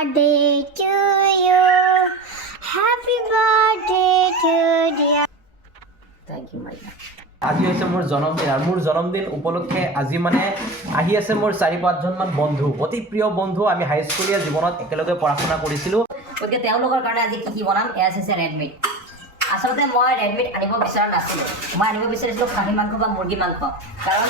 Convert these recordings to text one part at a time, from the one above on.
birthday to you. Happy birthday to dear. Thank you, Maria. আজি হৈছে মোৰ জন্মদিন আৰু মোৰ জন্মদিন উপলক্ষে আজি মানে আহি আছে মোৰ 4-5জনমান বন্ধু অতি প্ৰিয় বন্ধু আমি হাইস্কুলীয়া জীৱনত একেলগে পঢ়া-শুনা কৰিছিলোঁ গতিকে তেওঁলোকৰ কাৰণে আজি কি বনাম এয়া হৈছে ৰেডমিট আচলতে মই ৰেডমিট আনিব বিচৰা নাছিলোঁ মই আনিব বিচাৰিছিলোঁ খাহী মাংস বা মুৰ্গী মাংস কাৰণ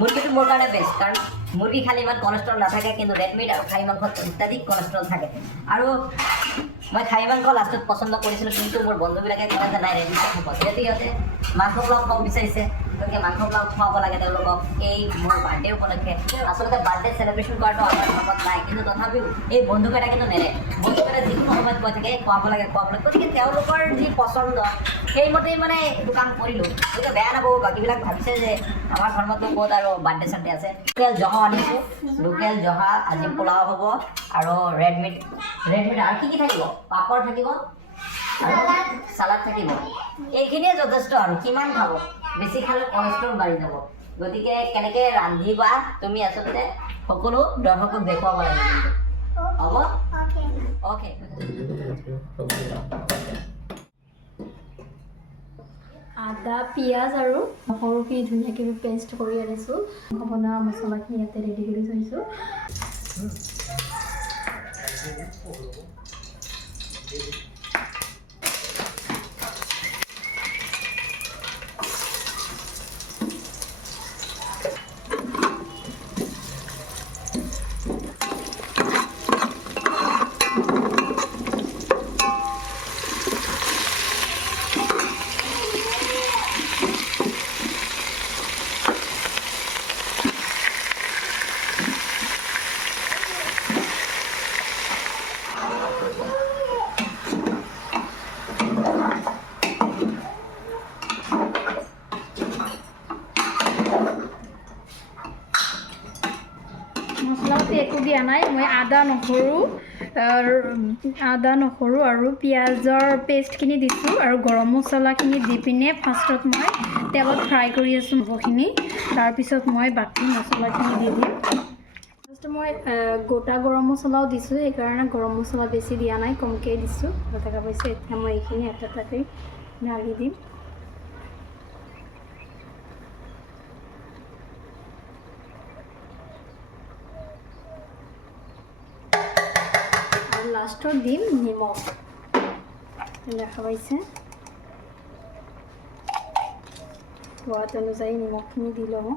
মুৰ্গীটো মোৰ কাৰণে বেষ্ট কাৰণ মুৰ্গী খালে ইমান কলেষ্ট্ৰল নাথাকে কিন্তু ৰেডমিট আৰু খাহী মাংসত অত্যাধিক কলেষ্ট্ৰল থাকে আৰু মই খাহী মাংস লাষ্টত পচন্দ কৰিছিলোঁ কিন্তু মোৰ বন্ধুবিলাকে ক'লে যে নাই ৰেডমিট খাব যিহেতু সিহঁতে মাংস পোলাও খাব বিচাৰিছে গতিকে মাংস পোলাও খুৱাব লাগে তেওঁলোকক এই মোৰ বাৰ্থডে উপলক্ষে আচলতে বাৰ্থডে চেলিব্ৰেশ্যন কৰাটো আমাৰ ঘৰত নাই কিন্তু তথাপিও এই বন্ধুকেইটা কিন্তু নেৰে বন্ধুকেইটা যিকোনো সময়ত কৈ থাকে খুৱাব লাগে গতিকে তেওঁলোকৰ যি পচন্দ সেইমতেই মানে এইটো কাম কৰিলোঁ গতিকে বেয়া নাপাব বাকীবিলাক ভাবিছে যে আমাৰ ঘৰতো ক'ত আৰু বাৰ্থডে চাৰ্থডে আছে লোকেল জহা আনিছোঁ লোকেল জহা আজি পোলাও হ'ব আৰু ৰেডমিট আৰু কি থাকিব পাপৰ থাকিব আৰু চালাড থাকিব এইখিনিয়ে যথেষ্ট আৰু কিমান খাব বেছি খালে কলেষ্ট্ৰল বাঢ়ি যাব গতিকে কেনেকৈ ৰান্ধিবা তুমি আচলতে সকলো দৰ্শকক দেখুৱাব লাগে হ'ব অ'কে আদা পিঁয়াজ আৰু নহৰুখিনি ধুনীয়াকৈ পেষ্ট কৰি আনিছোঁ বনোৱা মছলাখিনি ইয়াতে ৰেডি কৰি থৈছোঁ মছলাটো একো দিয়া নাই মই আদা নহৰু আৰু পিঁয়াজৰ পেষ্টখিনি দিছোঁ আৰু গৰম মছলাখিনি দি পিনে ফাৰ্ষ্টত মই তেলত ফ্ৰাই কৰি আছোঁ মাংসখিনি তাৰপিছত মই বাকী মছলাখিনি দি দিম ফাৰ্ষ্ট মই গোটা গৰম মছলাও দিছোঁ সেইকাৰণে গৰম মছলা বেছি দিয়া নাই কমকৈ দিছোঁ দেখা পাইছে এতিয়া মই এইখিনি এটা এটাকৈ ঢালি দিম লাষ্টত দিম নিমখ দেখা পাইছে সোৱাদ অনুযায়ী নিমখখিনি দি লওঁ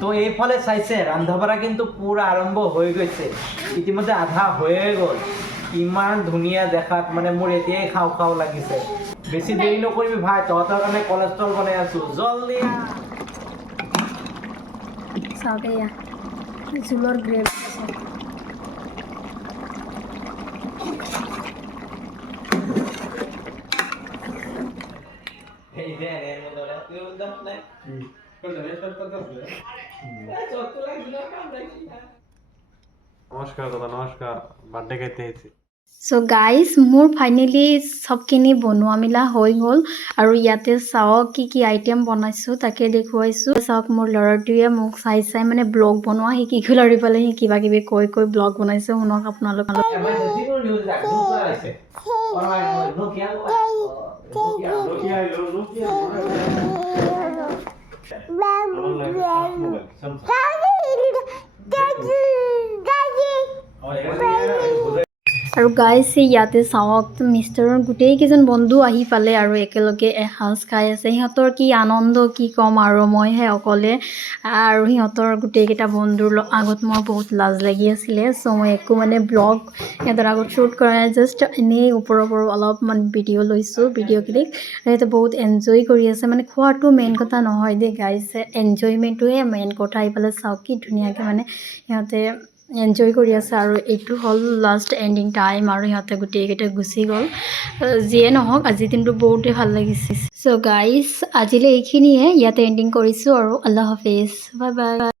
তো এইফালে চাইছে ৰন্ধা বঢ়া কিন্তু পুৰা আৰম্ভ হৈ গৈছে ইতিমধ্যে আধা হৈয়ে গ'ল ইমান ধুনীয়া দেখাত মানে মোৰ এতিয়াই খাওঁ খাওঁ লাগিছে বেছি দেৰি নকৰিবি ভাই তহঁতৰ কাৰণে কলেষ্ট্ৰল বনাই আছোঁ জলদি চাওক এয়া জোলৰ গ্ৰেভি নমস্কাৰ দাদা নমস্কাৰ বাৰ্থডে খাইতে আহিছে চ' গাইজ মোৰ ফাইনেলি চবখিনি বনোৱা মেলা হৈ গ'ল আৰু ইয়াতে চাওক কি আইটেম বনাইছোঁ তাকে দেখুৱাইছোঁ চাওক মোৰ ল'ৰাটোৱে মোক চাই মানে ব্লগ বনোৱা শিকি গ'ল আৰু ইফালে সি কিবা কিবি কৈ ব্লগ বনাইছে শুনক আপোনালোক আৰু গাইজ ইয়াতে চাওক মিষ্টাৰৰ গোটেইকেইজন বন্ধু আহি পালে আৰু একেলগে এসাঁজ খাই আছে সিহঁতৰ কি আনন্দ কি ক'ম আৰু মইহে অকলে আৰু সিহঁতৰ গোটেইকেইটা বন্ধুৰ আগত মোৰ বহুত লাজ লাগি আছিলে চ' মই একো মানে ব্লগ সিহঁতৰ আগত শ্বুট কৰা নাই জাষ্ট এনেই ওপৰৰ অলপমান ভিডিঅ' লৈছোঁ ভিডিঅ' ক্লিক সিহঁতে বহুত এনজয় কৰি আছে মানে খোৱাটো মেইন কথা নহয় দেই গাইজ এনজয়মেণ্টটোহে মেইন কথা এইফালে চাওক কি ধুনীয়াকৈ মানে সিহঁতে এনজয় কৰি আছে আৰু এইটো হ'ল লাষ্ট এণ্ডিং টাইম আৰু সিহঁতে গোটেইকেইটা গুচি গ'ল যিয়ে নহওক আজিৰ দিনটো বহুতেই ভাল লাগিছে চ' গাইজ আজিলৈ এইখিনিয়ে ইয়াতে এণ্ডিং কৰিছোঁ আৰু আল্লাহ হাফিজ বাই বাই